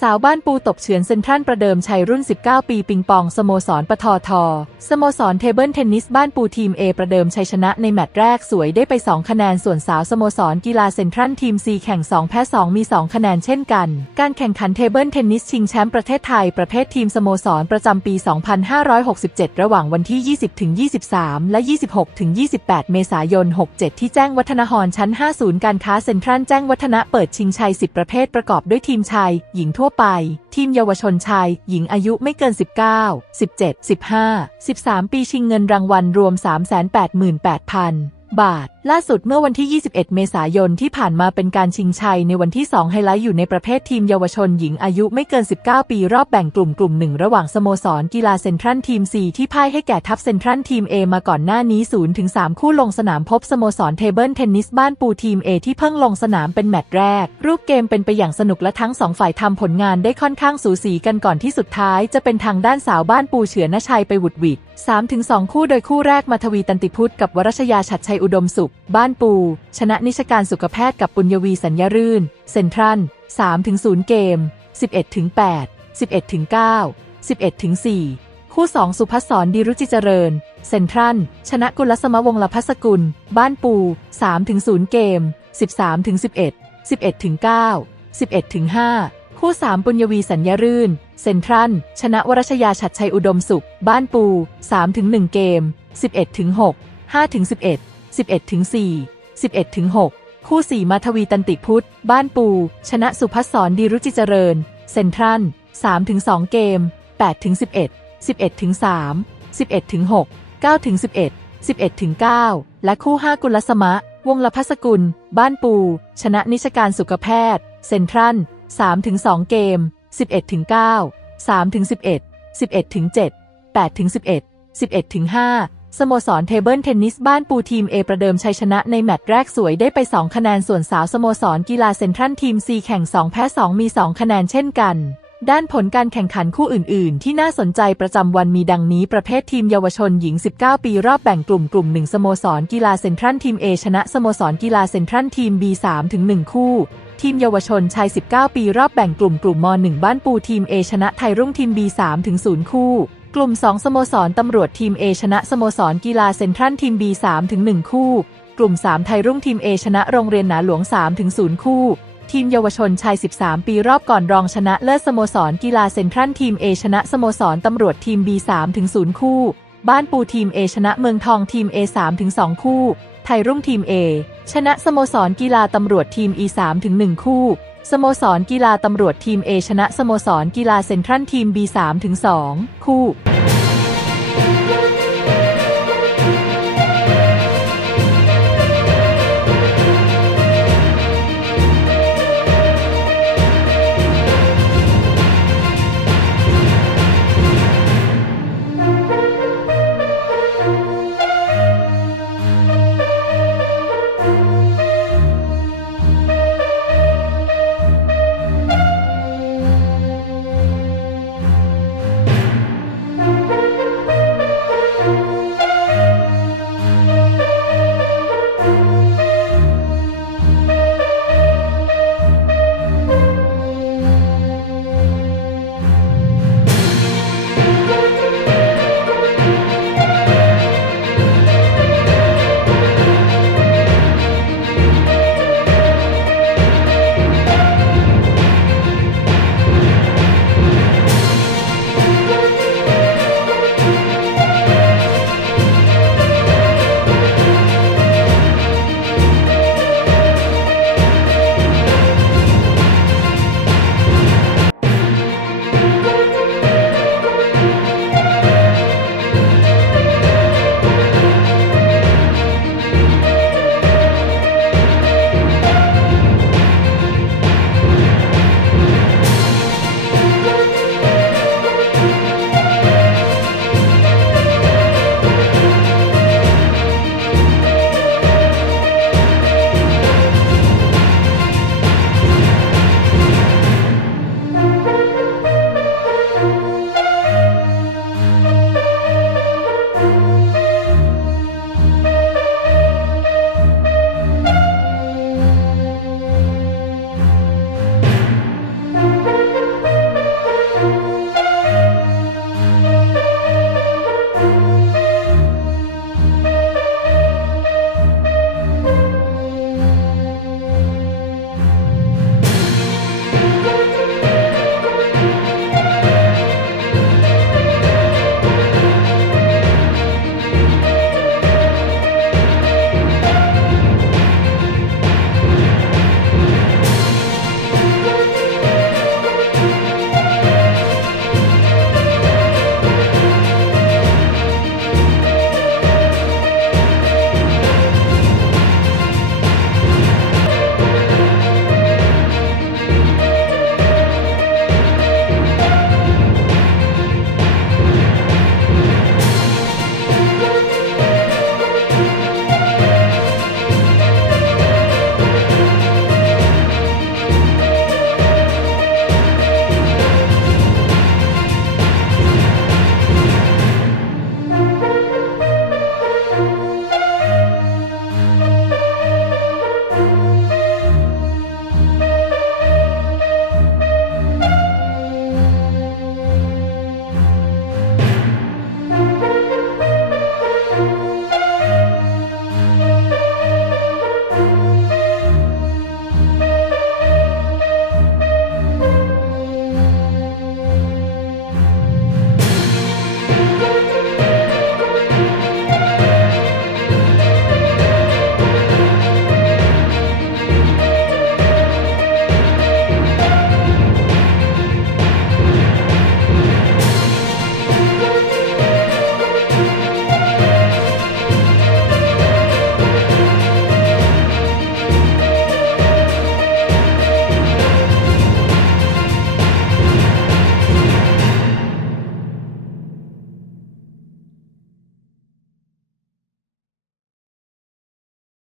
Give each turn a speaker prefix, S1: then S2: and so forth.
S1: สาวบ้านปูตบเฉือนเซนทรัลประเดิมชัยรุ่น 19 ปีปิงปองสโมสรปทท สโมสรเทเบิลเทนนิสบ้านปูทีม A ประเดิมชัยชนะในแมตช์แรกสวยได้ไป 2 คะแนน ส่วนสาวสโมสรกีฬาเซ็นทรัลทีม C แข่ง 2 แพ้ 2 มี 2 คะแนนเช่นกัน การแข่งขันเทเบิลเทนนิสชิงแชมป์ประเทศไทยประเภททีมสโมสรประจำปี 2567 ระหว่างวันที่ 20-23 และ 26-28 เมษายน 67 ที่แจ้งวัฒนหรชั้น 50 การค้าเซ็นทรัลแจ้งวัฒนะเปิดชิงชัย 10 ประเภทประกอบด้วยทีมชายหญิงทั่วไป ทีมเยาวชนชาย หญิงอายุไม่เกิน 19 17 15 13 ปีชิงเงินรางวัลรวม 388,000 บาท ล่าสุดเมื่อวันที่ 21 เมษายนที่ผ่านมาเป็นการชิงชัยในวันที่ 2 ไฮไลท์อยู่ในประเภททีมเยาวชนหญิงอายุไม่เกิน 19 ปีรอบแบ่งกลุ่มกลุ่มหนึ่งระหว่างสโมสรกีฬาเซ็นทรัลทีม C ที่พ่ายให้แก่ทัพเซ็นทรัลทีม A มาก่อนหน้านี้ 0-3 คู่ลงสนามพบสโมสรเทเบิลเทนนิสบ้านปูทีม A ที่เพิ่งลงสนามเป็นแมตช์แรก รูปเกมเป็นไปอย่างสนุกและทั้งสองฝ่ายทำผลงานได้ค่อนข้างสูสีกันก่อนที่สุดท้าย จะเป็นทางด้านสาวบ้านปูเฉือนชัยไปหวุดหวิด3-2 คู่โดยคู่แรกมาทวีตันติพุทธกับวรชยาฉัตรชัยอุดมสุข บ้านปู ชนะนิชการสุขแพทย์กับปุญญวีสัญญารื่น เซ็นทรัล3-0 เกม 11-8 11-9 11-4 คู่ 2 สุพัฒสรดีรุจิเจริญ เซ็นทรัลชนะกุลสมวงลพัสกุล บ้านปู 3-0 เกม 13-11 11-9 11-5 คู่ 3 ปุญญวีสัญญารื่น เซนทรัลชนะวรชยาฉัตรชัยอุดมสุข บ้านปู 3-1 เกม 11-6 5-11 11-4 11-6 คู่ 4มาทวีตันติพุทธ บ้านปู ชนะสุพัฒสรดีรุจิเจริญ เซนทรัล3-2 เกม 8-11 11-3 11-6 9-11 11-9 และคู่ 5 กุลสมะ วงละพัสกุล บ้านปู ชนะนิชการสุขแพทย์ เซนทรัล 3-2 เกม 11-9 3-11 11-7 8-11 11-5 สโมสรเทเบิลเทนนิสบ้านปูทีม A ประเดิมชัยชนะในแมตช์แรกสวยได้ไป 2 คะแนนส่วนสาวสโมสรกีฬาเซ็นทรัลทีม C แข่ง 2 แพ้ 2 มี 2 คะแนนเช่นกัน ด้านผลการแข่งขันคู่อื่น ๆ ที่น่าสนใจประจำวันมีดังนี้ประเภททีมเยาวชนหญิง 19 ปีรอบแบ่งกลุ่มกลุ่มหนึ่งสโมสรกีฬาเซ็นทรัลทีม A ชนะ สโมสรกีฬาเซ็นทรัลทีม B 3ถึง1คู่ ทีมเยาวชนชาย 19 ปีรอบแบ่งกลุ่มกลุ่มม 1 บ้านปูทีม A ชนะไทยรุ่งทีม B 3ถึง0คู่ กลุ่ม 2 สโมสรตำรวจทีม A ชนะสโมสรกีฬาเซ็นทรัลทีม B 3ถึง1คู่ กลุ่ม 3 ไทยรุ่งทีม A ชนะโรงเรียนหนาหลวง3ถึง0คู่ ทีมเยาวชนชาย 13 ปีรอบก่อนรองชนะเลิศสโมสรกีฬาเซ็นทรัลทีม A ชนะสโมสรตำรวจทีม B 3 ถึง0คู่ บ้านปูทีม A ชนะเมืองทองทีม A 3 ถึง2คู่ ไทยรุ่งทีม A ชนะสโมสรกีฬาตำรวจทีม E 3 ถึง1คู่ สโมสรกีฬาตำรวจทีม A ชนะสโมสรกีฬาเซ็นทรัลทีม B 3 ถึง2คู่